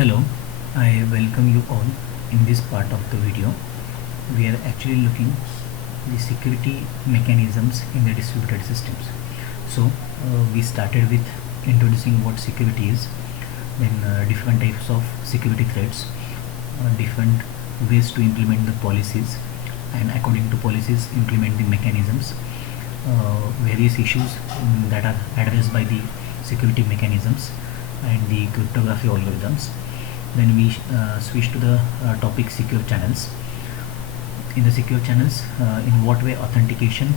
Hello, I welcome you all. In this part of the video, we are actually looking the security mechanisms in the distributed systems. We started with introducing what security is, then different types of security threats, different ways to implement the policies, and according to policies, implement the mechanisms, various issues that are addressed by the security mechanisms and the cryptography algorithms. Then we switch to the topic secure channels. In the secure channels, in what way authentication,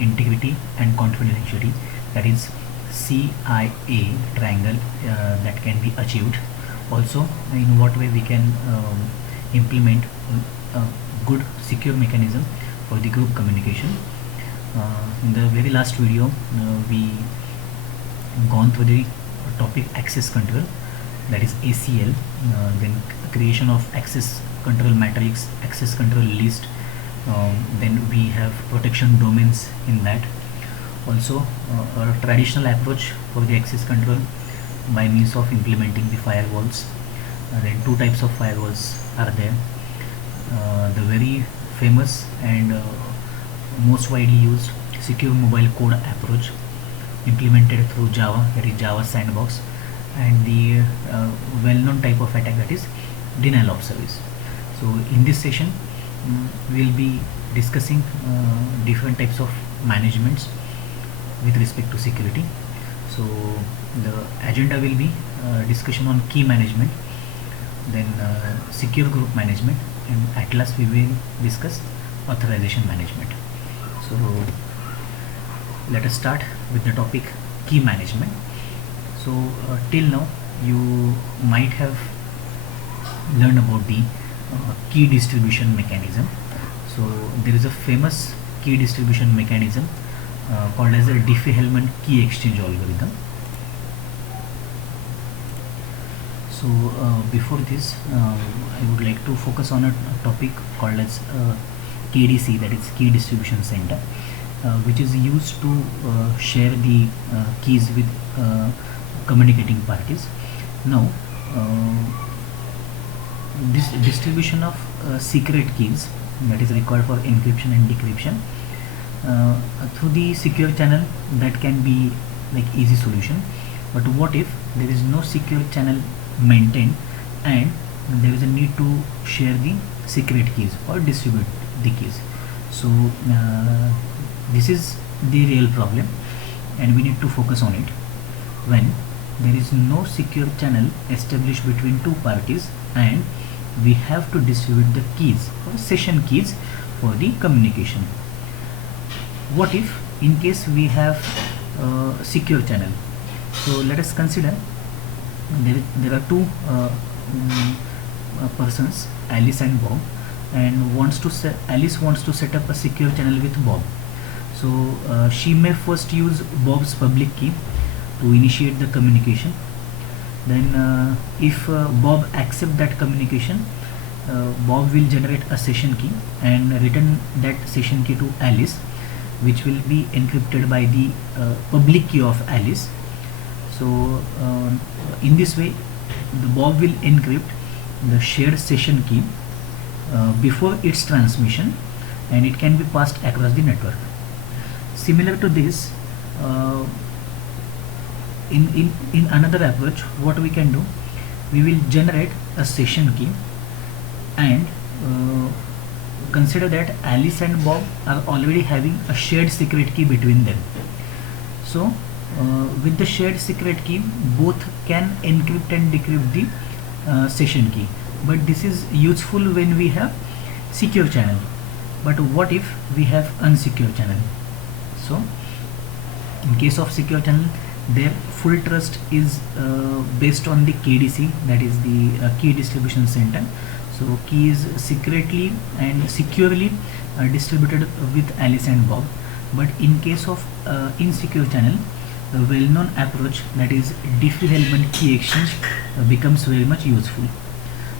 integrity, and confidentiality, that is CIA triangle, that can be achieved. Also, in what way we can implement a good secure mechanism for the group communication. In the very last video, we gone through the topic access control, that is ACL, then creation of access control matrix, access control list, then we have protection domains in that. Also, a traditional approach for the access control by means of implementing the firewalls. Then two types of firewalls are there. The very famous and most widely used secure mobile code approach implemented through Java, that is Java Sandbox, and the well-known type of attack, that is denial of service. So in this session, we will be discussing different types of managements with respect to security. So the agenda will be discussion on key management, then secure group management, and at last we will discuss authorization management. So let us start with the topic key management. So till now you might have learned about the key distribution mechanism. So there is a famous key distribution mechanism called as the Diffie-Hellman key exchange algorithm. So before this, I would like to focus on a topic called as KDC, that is key distribution center, which is used to share the keys with communicating parties. Now this distribution of secret keys that is required for encryption and decryption through the secure channel, that can be like easy solution. But what if there is no secure channel maintained and there is a need to share the secret keys or distribute the keys? So this is the real problem and we need to focus on it. When there is no secure channel established between two parties and we have to distribute the keys or session keys for the communication. What if in case we have secure channel? So let us consider there are two persons, Alice and Bob, and Alice wants to set up a secure channel with Bob. So she may first use Bob's public key to initiate the communication. Then if Bob accepts that communication, Bob will generate a session key and return that session key to Alice, which will be encrypted by the public key of Alice. So in this way, the Bob will encrypt the shared session key before its transmission, and it can be passed across the network. Similar to this, in another approach, what we can do, we will generate a session key and consider that Alice and Bob are already having a shared secret key between them. So with the shared secret key, both can encrypt and decrypt the session key, but this is useful when we have secure channel. But what if we have unsecure channel? So in case of secure channel, their full trust is based on the KDC, that is the key distribution center. So key is secretly and securely distributed with Alice and Bob. But in case of insecure channel, the well-known approach, that is Diffie-Hellman key exchange, becomes very much useful.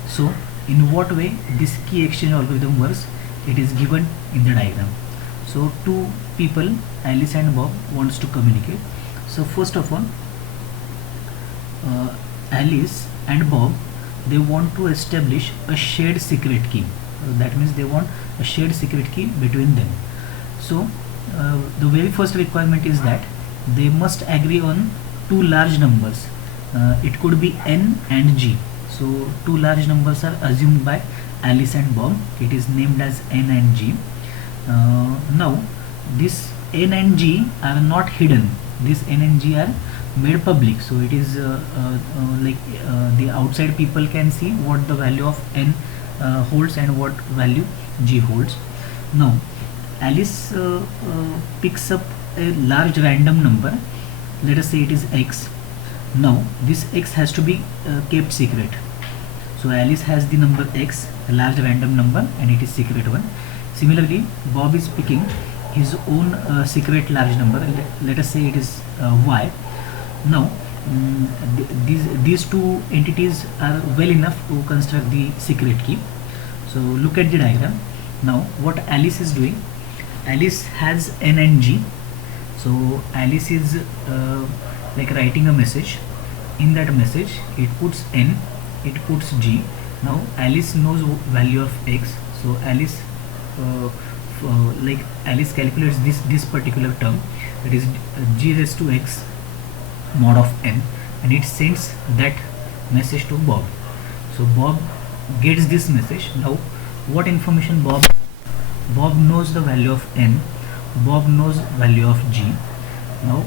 So in what way this key exchange algorithm works, it is given in the diagram. So two people, Alice and Bob, wants to communicate. So first of all, Alice and Bob they want to establish a shared secret key. That means they want a shared secret key between them. So the very first requirement is that they must agree on two large numbers. It could be n and g. So two large numbers are assumed by Alice and Bob. It is named as n and g. Now this n and g are not hidden. This n and g are made public, so it is the outside people can see what the value of n holds and what value g holds. Now Alice picks up a large random number. Let us say it is x. Now this x has to be kept secret. So Alice has the number x, a large random number, and it is secret one. Similarly, Bob is picking his own secret large number. Let us say it is y. Now these two entities are well enough to construct the secret key. So look at the diagram. Now what Alice is doing, Alice has n and g. So Alice is writing a message. In that message it puts n, it puts g. Now Alice knows value of x, so Alice Alice calculates this particular term, that is g raised to x mod of n, and it sends that message to Bob. So Bob gets this message. Now what information Bob knows the value of n, Bob knows value of g. Now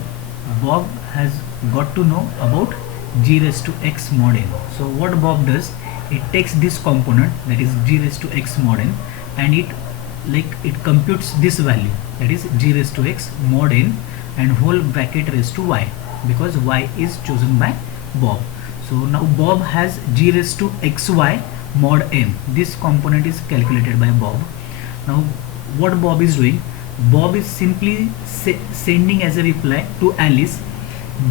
Bob has got to know about g raised to x mod n. So what Bob does, it takes this component, that is g raised to x mod n, and it computes this value, that is g raised to x mod n and whole bracket raised to y, because y is chosen by Bob. So now Bob has g raised to xy mod n. This component is calculated by Bob. Now what Bob is doing, Bob is simply sending as a reply to Alice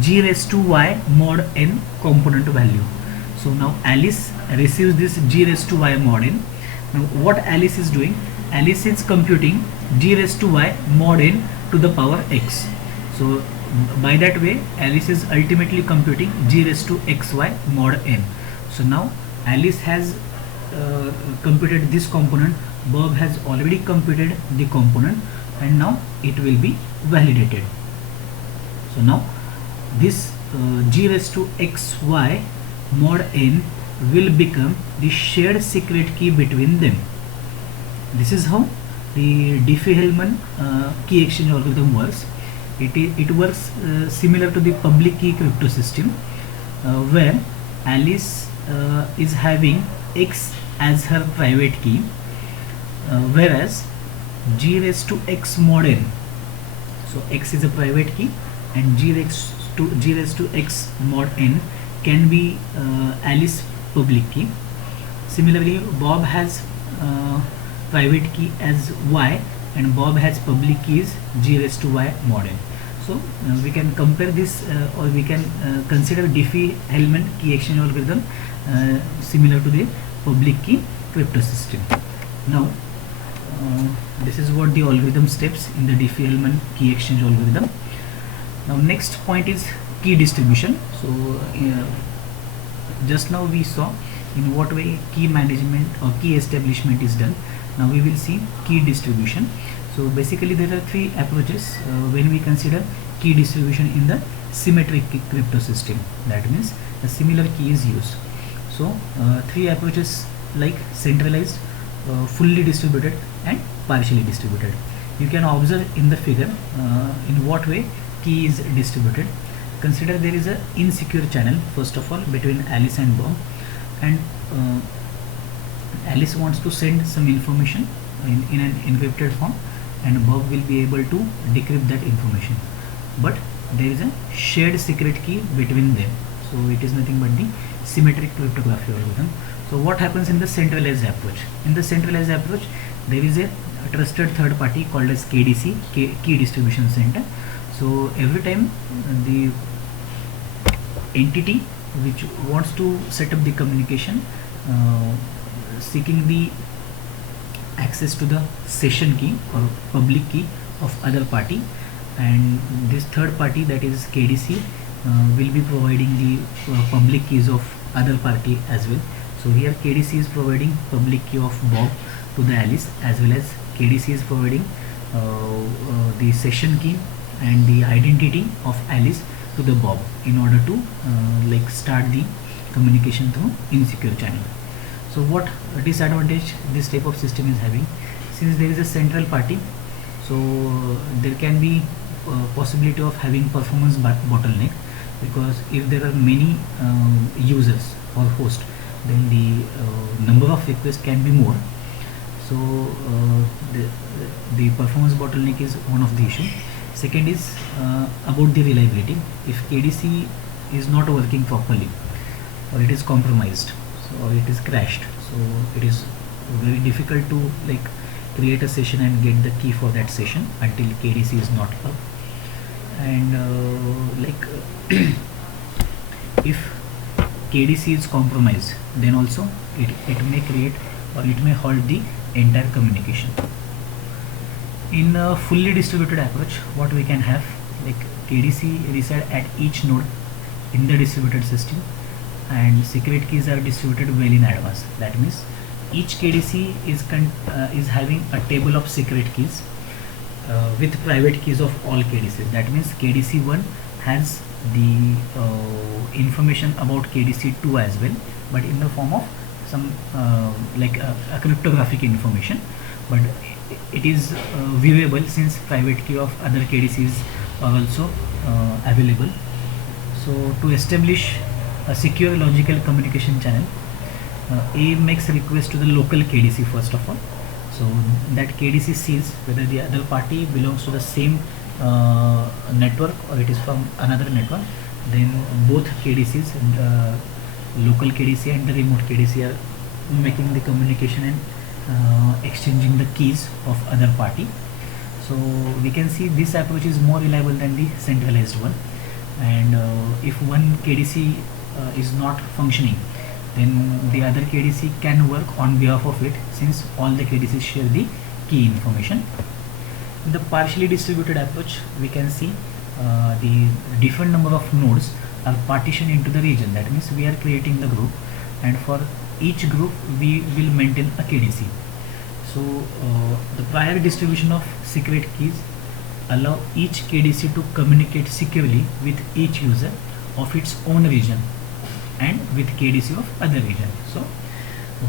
g raised to y mod n component value. So now Alice receives this g raised to y mod n. Now what Alice is doing, Alice is computing g raised to y mod n to the power x. So by that way Alice is ultimately computing g raised to xy mod n. So now Alice has computed this component, Bob has already computed the component, and now it will be validated. So now this g raised to xy mod n will become the shared secret key between them. This is how the Diffie-Hellman key exchange algorithm works. It works similar to the public key crypto system, where Alice is having x as her private key, whereas g raised to x mod n, so x is a private key and g raised to x mod n can be Alice public key. Similarly, Bob has private key as y and Bob has public keys g raised to y mod n. So we can compare this or we can consider Diffie-Hellman key exchange algorithm similar to the public key crypto system. Now this is what the algorithm steps in the Diffie-Hellman key exchange algorithm. Now next point is key distribution. So just now we saw in what way key management or key establishment is done. Now we will see key distribution. So basically there are three approaches when we consider key distribution in the symmetric crypto system. That means a similar key is used. So three approaches like centralized, fully distributed and partially distributed. You can observe in the figure in what way key is distributed. Consider there is a insecure channel first of all between Alice and Bob, and Alice wants to send some information in an encrypted form, and Bob will be able to decrypt that information, but there is a shared secret key between them. So it is nothing but the symmetric cryptography algorithm. So what happens in the centralized approach? In the centralized approach there is a trusted third party called as KDC, key distribution center. So every time the entity which wants to set up the communication seeking the access to the session key or public key of other party, and this third party, that is KDC, will be providing the public keys of other party as well. So here KDC is providing public key of Bob to the Alice, as well as KDC is providing the session key and the identity of Alice to the Bob in order to like start the communication through insecure channel. So what disadvantage this type of system is having? Since there is a central party, so there can be possibility of having performance bottleneck, because if there are many users or host, then the number of requests can be more. So the performance bottleneck is one of the issue. Second is about the reliability. If KDC is not working properly, or it is compromised, so or it is crashed, so it is very difficult to like create a session and get the key for that session until KDC is not up. And if KDC is compromised, then also it may create or it may halt the entire communication. In a fully distributed approach, what we can have, like KDC reside at each node in the distributed system, and secret keys are distributed well in advance. That means each KDC is having a table of secret keys with private keys of all KDCs. That means KDC1 has the information about KDC2 as well, but in the form of some like a cryptographic information, but it is viewable since private key of other KDCs are also available. So to establish a secure logical communication channel, A makes a request to the local KDC first of all. So that KDC sees whether the other party belongs to the same network or it is from another network. Then both KDCs, local KDC and the remote KDC, are making the communication and exchanging the keys of other party. So we can see this approach is more reliable than the centralized one. And if one KDC is not functioning, then the other KDC can work on behalf of it, since all the KDCs share the key information. In the partially distributed approach, we can see the different number of nodes are partitioned into the region. That means we are creating the group, and for each group we will maintain a KDC. So the prior distribution of secret keys allow each KDC to communicate securely with each user of its own region and with KDC of other region. So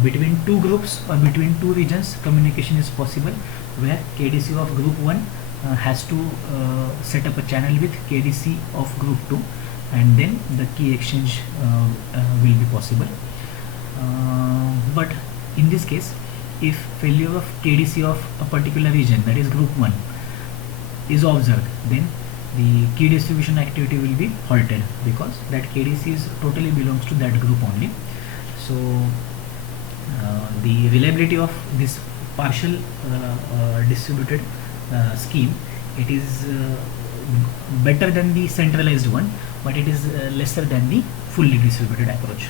between two groups or between two regions, communication is possible, where KDC of group 1 has to set up a channel with KDC of group 2, and then the key exchange will be possible. But in this case, if failure of KDC of a particular region, that is group 1, is observed, then the key distribution activity will be halted, because that KDC is totally belongs to that group only. So the reliability of this partial distributed scheme, it is better than the centralized one, but it is lesser than the fully distributed approach.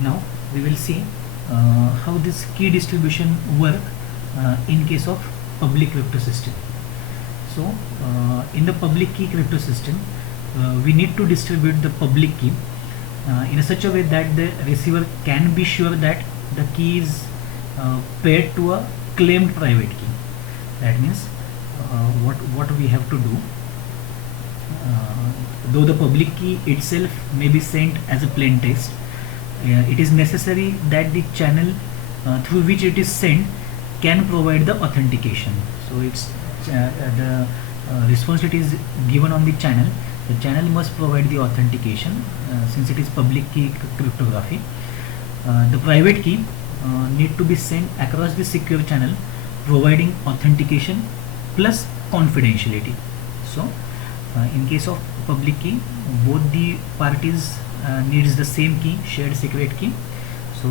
Now we will see how this key distribution work in case of public crypto system. So in the public key crypto system, we need to distribute the public key in such a way that the receiver can be sure that the key is paired to a claimed private key. That means what we have to do, though the public key itself may be sent as a plain text, it is necessary that the channel through which it is sent can provide the authentication. So it's the responsibility is given on the channel. The channel must provide the authentication since it is public key cryptography. The private key need to be sent across the secure channel, providing authentication plus confidentiality. So in case of public key, both the parties needs the same key, shared secret key. So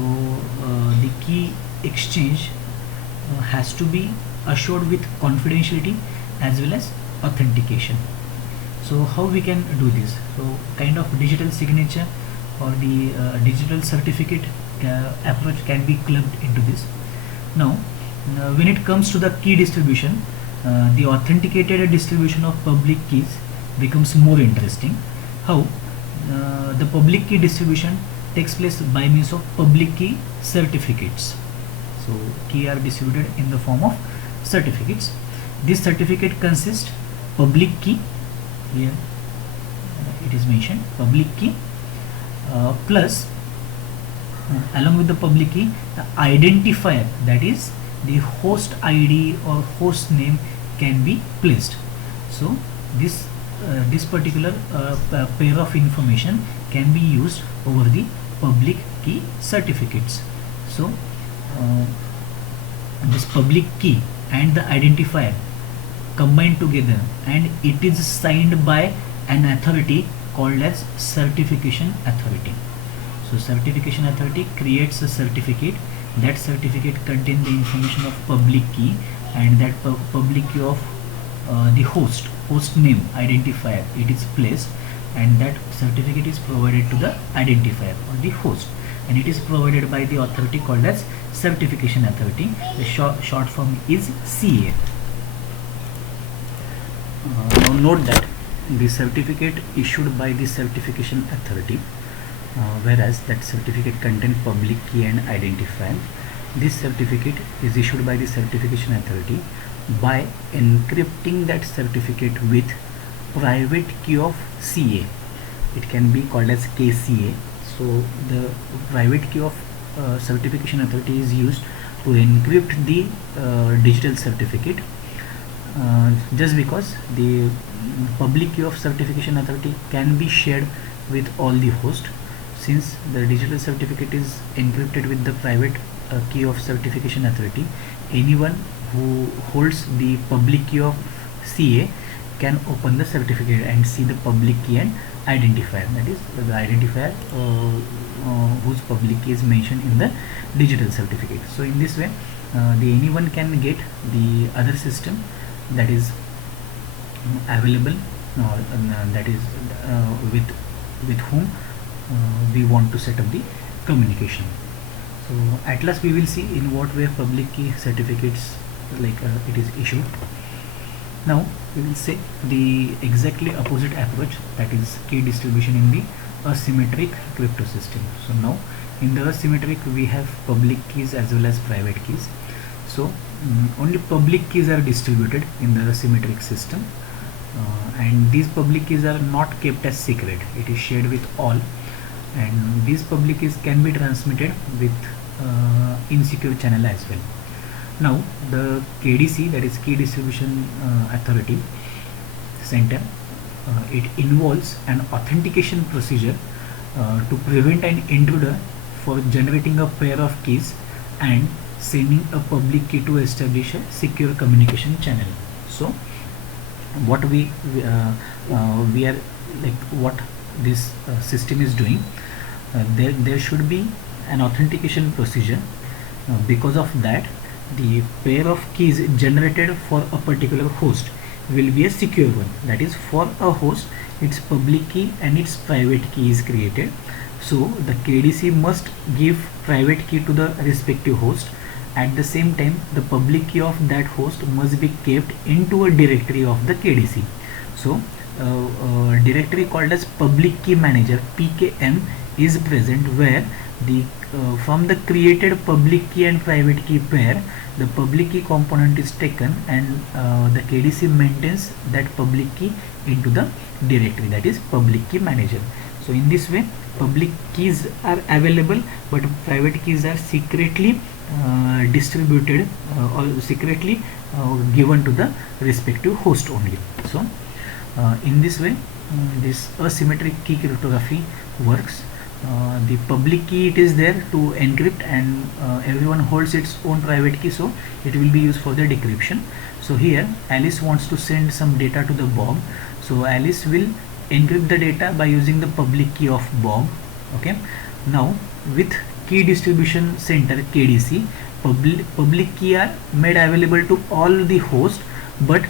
the key exchange has to be assured with confidentiality as well as authentication. So how we can do this? So kind of digital signature or the digital certificate approach can be clubbed into this. Now when it comes to the key distribution, the authenticated distribution of public keys becomes more interesting. How? The public key distribution takes place by means of public key certificates. So key are distributed in the form of certificates. This certificate consists public key, here it is mentioned public key, plus along with the public key the identifier, that is the host ID or host name can be placed. So this particular pair of information can be used over the public key certificates. So this public key and the identifier combined together, and it is signed by an authority called as certification authority. So certification authority creates a certificate. That certificate contains the information of public key and that public key of the host name identifier, it is placed, and that certificate is provided to the identifier or the host, and it is provided by the authority called as certification authority. The short form is CA. Now note that the certificate issued by the certification authority, whereas that certificate contains public key and identifier. This certificate is issued by the certification authority by encrypting that certificate with private key of CA. It can be called as KCA. So the private key of certification authority is used to encrypt the digital certificate, just because the public key of certification authority can be shared with all the hosts. Since the digital certificate is encrypted with the private key of certification authority, anyone who holds the public key of CA can open the certificate and see the public key and identifier, that is the identifier whose public key is mentioned in the digital certificate. So in this way anyone can get the other system that is available, that is with whom we want to set up the communication. So at last we will see in what way public key certificates it is issued. Now we will say the exactly opposite approach, that is key distribution in the asymmetric crypto system. So now in the asymmetric we have public keys as well as private keys. So only public keys are distributed in the asymmetric system, and these public keys are not kept as secret. It is shared with all, and these public keys can be transmitted with insecure channel as well. Now the KDC, that is key distribution authority center, it involves an authentication procedure to prevent an intruder for generating a pair of keys and sending a public key to establish a secure communication channel. So what we are what this system is doing, there should be an authentication procedure. Because of that, the pair of keys generated for a particular host will be a secure one. That is, for a host, its public key and its private key is created. So the KDC must give private key to the respective host. At the same time, the public key of that host must be kept into a directory of the KDC. So directory called as public key manager, PKM, is present, where the from the created public key and private key pair, the public key component is taken, and the KDC maintains that public key into the directory, that is public key manager. So in this way, public keys are available, but private keys are secretly distributed or secretly given to the respective host only. So in this way, this asymmetric key cryptography works. The public key, it is there to encrypt, and everyone holds its own private key, so it will be used for the decryption. So here Alice wants to send some data to the Bob, so Alice will encrypt the data by using the public key of Bob. Okay, now with key distribution center KDC, public key are made available to all the hosts, but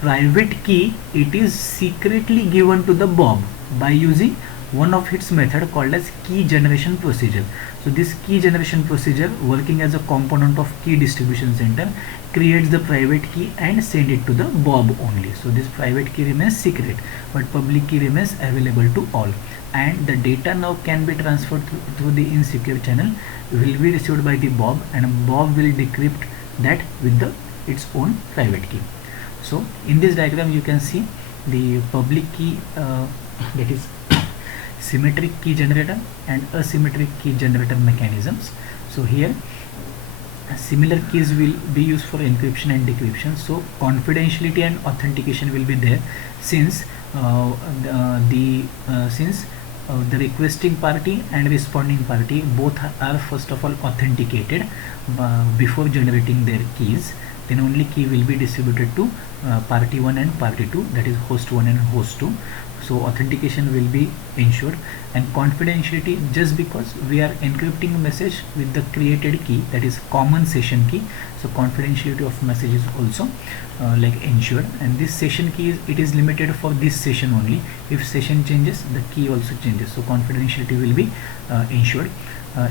private key, it is secretly given to the Bob by using one of its method called as key generation procedure. So this key generation procedure, working as a component of key distribution center, creates the private key and send it to the Bob only. So this private key remains secret, but public key remains available to all. and the data now can be transferred through the insecure channel, will be received by the Bob, and Bob will decrypt that with its own private key. So in this diagram you can see the public key, that is symmetric key generator and asymmetric key generator mechanisms. So here similar keys will be used for encryption and decryption, so confidentiality and authentication will be there, since the requesting party and responding party both are first of all authenticated before generating their keys. Then only key will be distributed to party 1 and party 2, that is host 1 and host 2. So authentication will be ensured, and confidentiality, just because we are encrypting a message with the created key, that is common session key, so confidentiality of message is also like ensured, and this session key is limited for this session only. If session changes, the key also changes, so confidentiality will be ensured.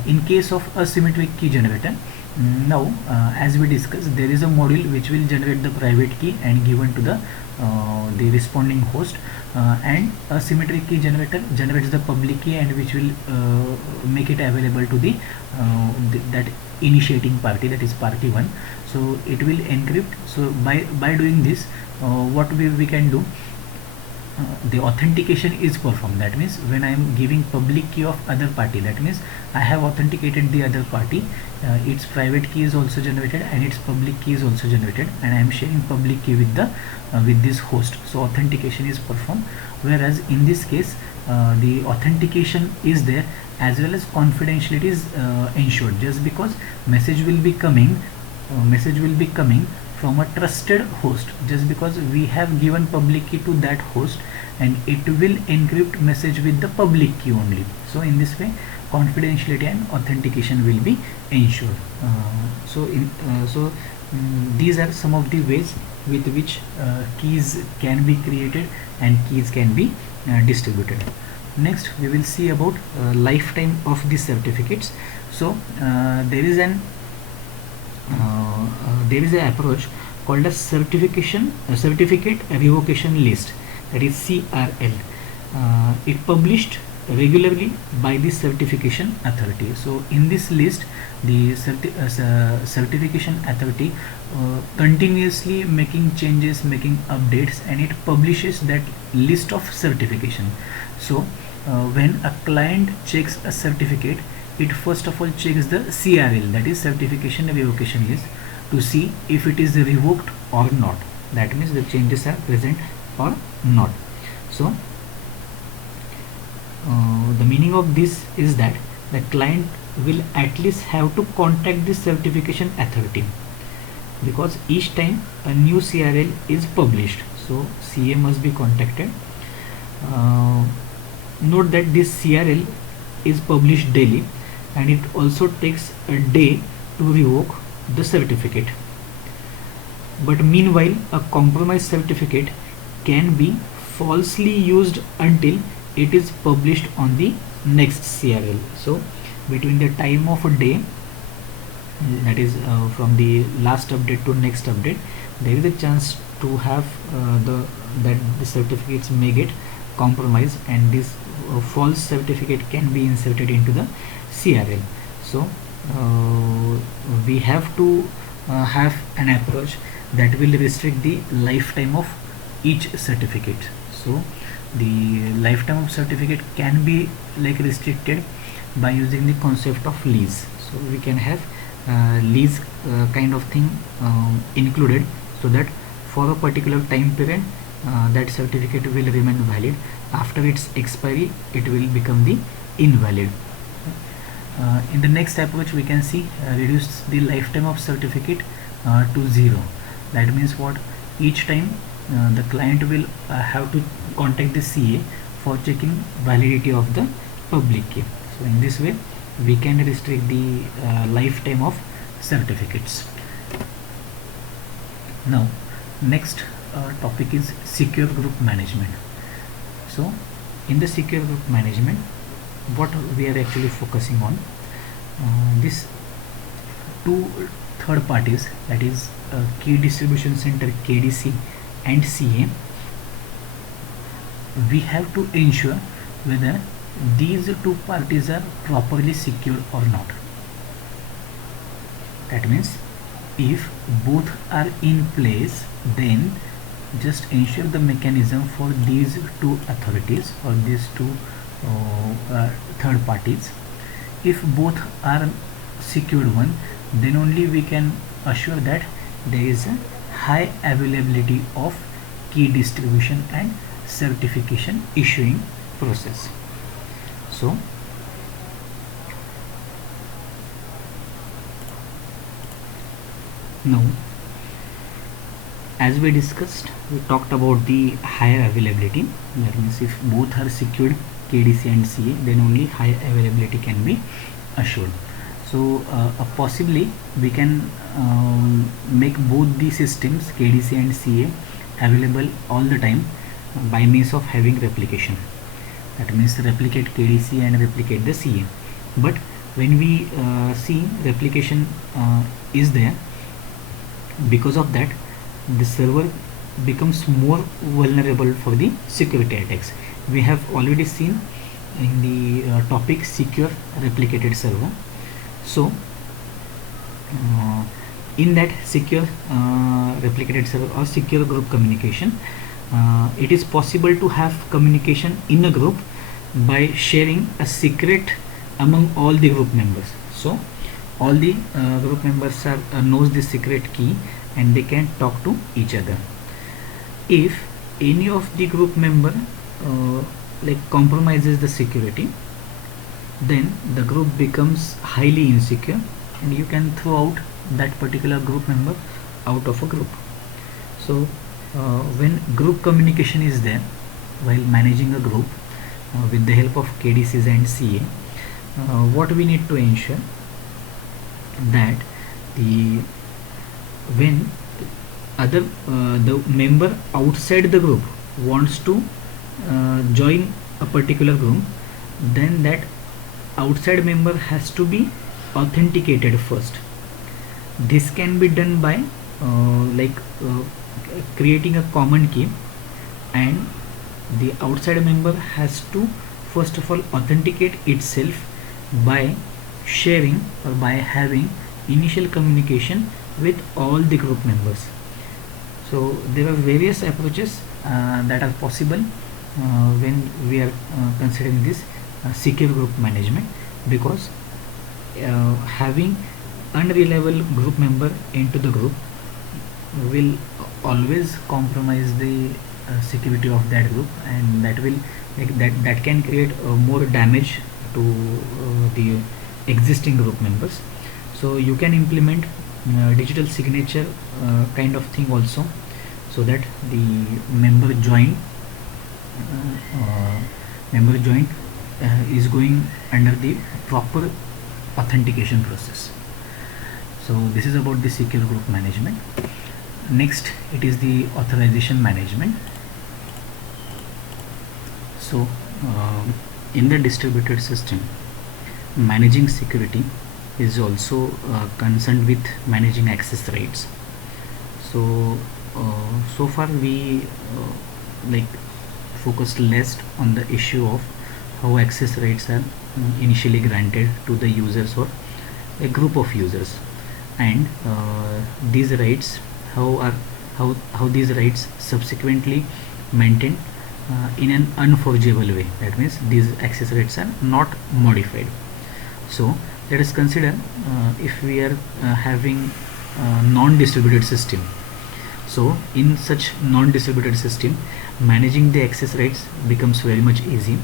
In case of asymmetric key generator, now as we discussed, there is a module which will generate the private key and given to the responding host, and a symmetric key generator generates the public key and which will make it available to that initiating party, that is party 1. So it will encrypt. So by doing this, what we can do, the authentication is performed. That means when I am giving public key of other party, that means I have authenticated the other party, its private key is also generated and its public key is also generated, and I am sharing public key with this host, so authentication is performed. Whereas in this case the authentication is there as well as confidentiality is ensured, just because message will be coming from a trusted host, just because we have given public key to that host, and it will encrypt message with the public key only. So in this way confidentiality and authentication will be ensured. These are some of the ways with which keys can be created and keys can be distributed. Next we will see about lifetime of the certificates. So there is an approach called as certificate revocation list, that is CRL. It published regularly by the certification authority. So in this list, the certification authority continuously making changes, making updates, and it publishes that list of certification. So when a client checks a certificate, it first of all checks the CRL, that is certification revocation list, to see if it is revoked or not. That means the changes are present or not. So the meaning of this is that the client will at least have to contact the certification authority, because each time a new CRL is published, so CA must be contacted. Note that this CRL is published daily, and it also takes a day to revoke the certificate. But meanwhile, a compromised certificate can be falsely used until it is published on the next CRL. So between the time of a day, that is from the last update to next update, there is a chance to have that the certificates may get compromised, and this false certificate can be inserted into the CRL. So we have to have an approach that will restrict the lifetime of each certificate. So the lifetime of certificate can be like restricted by using the concept of lease. So we can have lease kind of thing included, so that for a particular time period that certificate will remain valid. After its expiry, it will become the invalid. In the next approach, we can see reduce the lifetime of certificate to 0. That means what? Each time the client will have to contact the CA for checking validity of the public key. So in this way we can restrict the lifetime of certificates. Now next topic is secure group management. So in the secure group management, what we are actually focusing on, this two third parties, that is key distribution center KDC and CA, we have to ensure whether these two parties are properly secured or not. That means if both are in place, then just ensure the mechanism for these two authorities or these two third parties. If both are secured one, then only we can assure that there is a high availability of key distribution and certification issuing process. So now, as we discussed, we talked about the higher availability. That means if both are secured, KDC and CA, then only high availability can be assured. So possibly we can make both the systems, KDC and CA, available all the time by means of having replication. That means replicate KDC and replicate the CA. But when we see replication is there, because of that the server becomes more vulnerable for the security attacks. We have already seen in the topic secure replicated server. So in that secure replicated server or secure group communication, it is possible to have communication in a group by sharing a secret among all the group members. So all the group members are knows the secret key and they can talk to each other. If any of the group member compromises the security, then the group becomes highly insecure and you can throw out that particular group member out of a group. So when group communication is there while managing a group with the help of KDCs and CA, what we need to ensure that when the member outside the group wants to join a particular group, then that outside member has to be authenticated first. This can be done by creating a common key, and the outside member has to first of all authenticate itself by sharing or by having initial communication with all the group members. So there are various approaches that are possible when we are considering this secure group management, because having unreliable group member into the group will always compromise the security of that group, and that will that can create more damage to the existing group members. So you can implement digital signature kind of thing also, so that the member join is going under the proper authentication process. So this is about the secure group management. Next, it is the authorization management. So in the distributed system, managing security is also concerned with managing access rights. So so far we focused less on the issue of how access rights are initially granted to the users or a group of users, and these rights how these rights subsequently maintained in an unforgeable way. That means these access rights are not modified. So let us consider if we are having non-distributed system. So in such non-distributed system, managing the access rights becomes very much easy.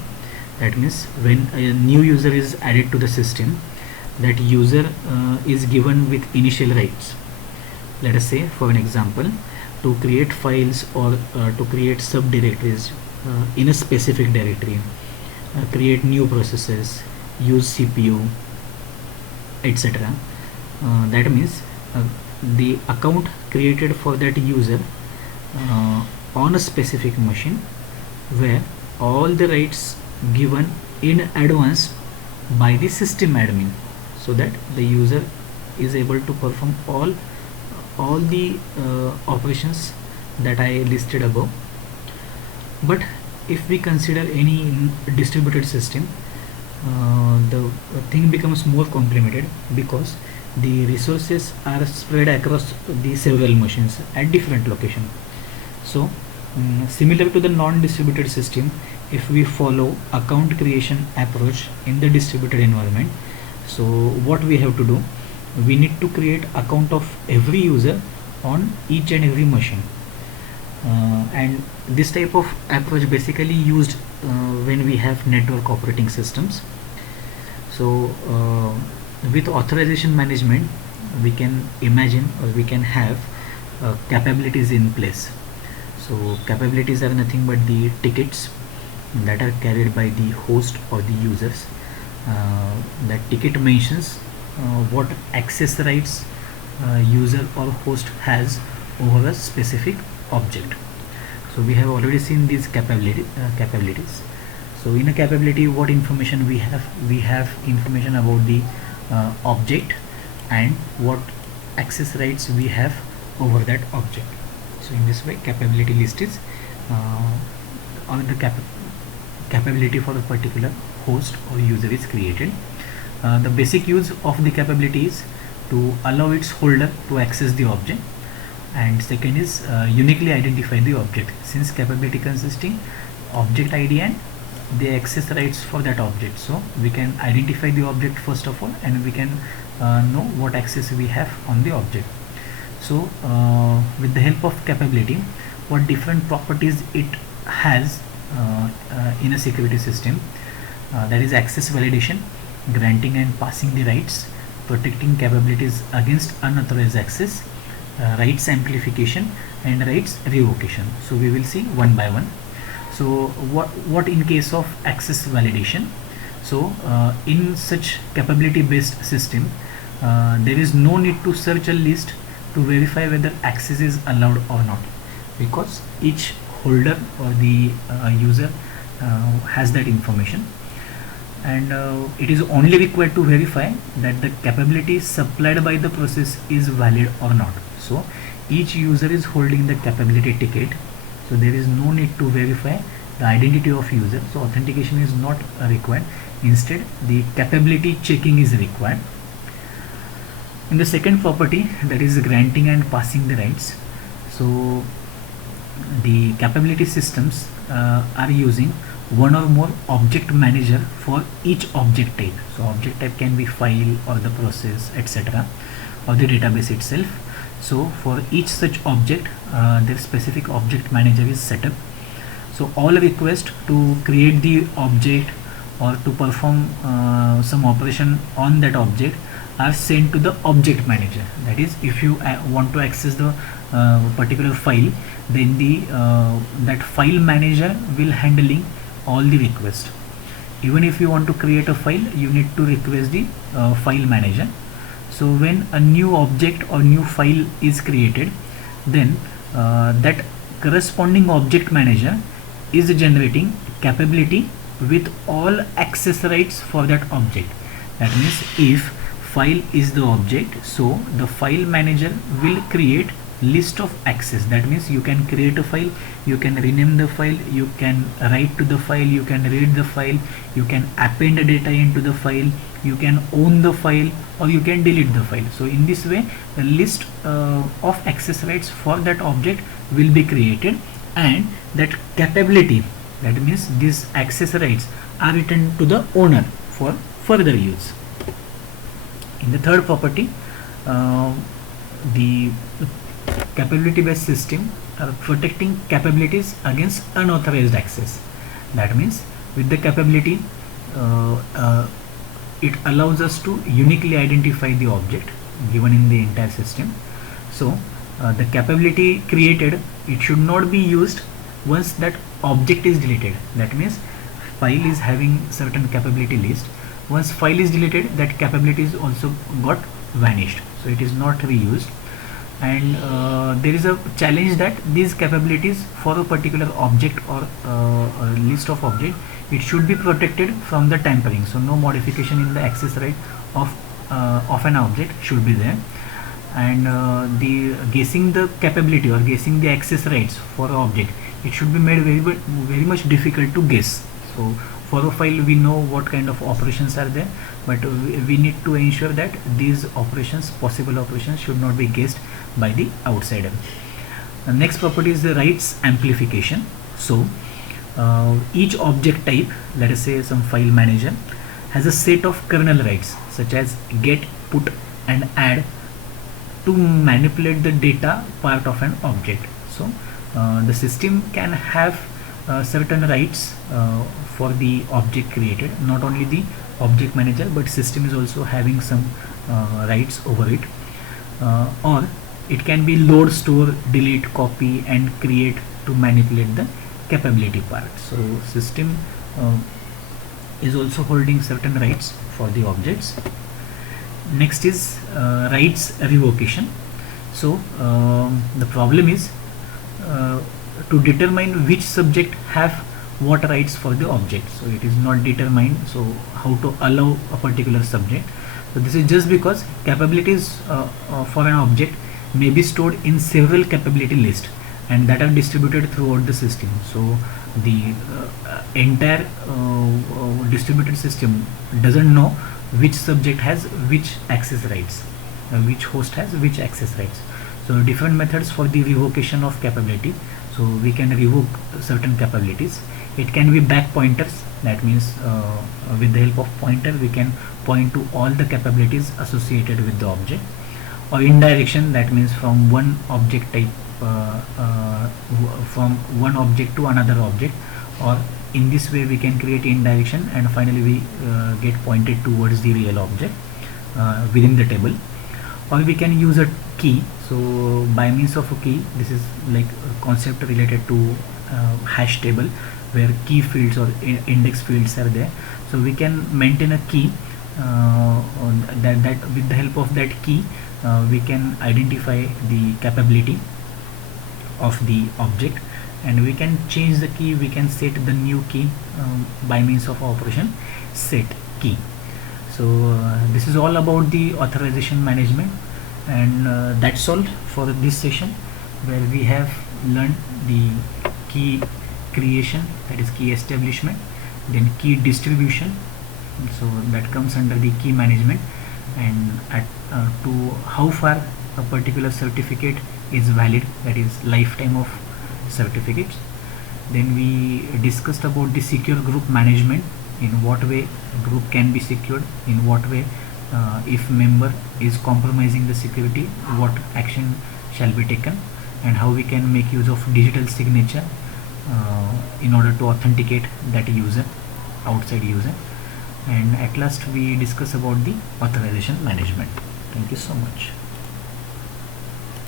That means when a new user is added to the system, that user is given with initial rights. Let us say, for an example, to create files or to create subdirectories in a specific directory, create new processes, use CPU, etc. That means the account created for that user on a specific machine, where all the rights given in advance by the system admin, so that the user is able to perform all the operations that I listed above. But if we consider any distributed system the thing becomes more complicated because the resources are spread across the several machines at different location. So similar to the non-distributed system, if we follow account creation approach in the distributed environment, so what we have to do, we need to create account of every user on each and every machine. And this type of approach basically used when we have network operating systems. So with authorization management, we can imagine or we can have capabilities in place. So capabilities are nothing but the tickets that are carried by the host or the users. That ticket mentions what access rights user or host has over a specific object. So we have already seen these capabilities. So in a capability, what information we have? We have information about the object and what access rights we have over that object. So in this way, capability list is on the capability for a particular host or user is created. The basic use of the capability is to allow its holder to access the object, and second is uniquely identify the object, since capability consisting object ID and the access rights for that object. So we can identify the object first of all, and we can know what access we have on the object. So with the help of capability, what different properties it has in a security system, that is access validation, granting and passing the rights, protecting capabilities against unauthorized access, rights amplification, and rights revocation. So we will see one by one. So what in case of access validation? So in such capability based system, there is no need to search a list to verify whether access is allowed or not, because each holder or the user has that information, and it is only required to verify that the capability supplied by the process is valid or not. So each user is holding the capability ticket, so there is no need to verify the identity of user, so authentication is not required. Instead, the capability checking is required. In the second property, that is granting and passing the rights, so the capability systems are using one or more object manager for each object type. So object type can be file or the process, etc., or the database itself. So for each such object, their specific object manager is set up. So all requests to create the object or to perform some operation on that object are sent to the object manager. That is, if you want to access the particular file, then the that file manager will handling all the requests. Even if you want to create a file, you need to request the file manager. So when a new object or new file is created, then that corresponding object manager is generating capability with all access rights for that object. That means if file is the object, so the file manager will create list of access. That means you can create a file, you can rename the file, you can write to the file, you can read the file, you can append data into the file, you can own the file, or you can delete the file. So in this way, the list of access rights for that object will be created, and that capability, that means these access rights, are returned to the owner for further use. In the third property, the capability based system are protecting capabilities against unauthorized access. That means with the capability, it allows us to uniquely identify the object given in the entire system. So the capability created, it should not be used once that object is deleted. That means file is having certain capability list. Once file is deleted, that capability is also got vanished, so it is not reused. And there is a challenge that these capabilities for a particular object or a list of object, it should be protected from the tampering. So no modification in the access right of an object should be there. And the guessing the capability or guessing the access rights for an object, it should be made very much difficult to guess. So for a file we know what kind of operations are there, but we need to ensure that these operations, possible operations, should not be guessed by the outsider. The next property is the rights amplification. So each object type, let us say some file manager, has a set of kernel rights such as get, put and add to manipulate the data part of an object. So the system can have certain rights for the object created. Not only the object manager, but system is also having some rights over it. Or it can be load, store, delete, copy and create to manipulate the capability part. So system is also holding certain rights for the objects. Next is rights revocation. So the problem is to determine which subject have what rights for the object. So it is not determined, so how to allow a particular subject. So this is just because capabilities for an object may be stored in several capability lists and that are distributed throughout the system. So the entire distributed system doesn't know which subject has which access rights, which host has which access rights. So different methods for the revocation of capability. So we can revoke certain capabilities. It can be back pointers, that means with the help of pointer we can point to all the capabilities associated with the object. Or indirection, that means from one object type, from one object to another object, or in this way we can create indirection and finally we get pointed towards the real object within the table. Or we can use a key. So by means of a key, this is like a concept related to hash table where key fields or index fields are there. So we can maintain a key that with the help of that key we can identify the capability of the object, and we can change the key, we can set the new key by means of operation set key. So this is all about the authorization management, and that's all for this session, where we have learned the key creation, that is key establishment, then key distribution, so that comes under the key management, and to how far a particular certificate is valid, that is lifetime of certificates. Then we discussed about the secure group management, in what way group can be secured, in what way if member is compromising the security, what action shall be taken, and how we can make use of digital signature in order to authenticate that user, outside user. And at last we discuss about the authorization management. Thank you so much.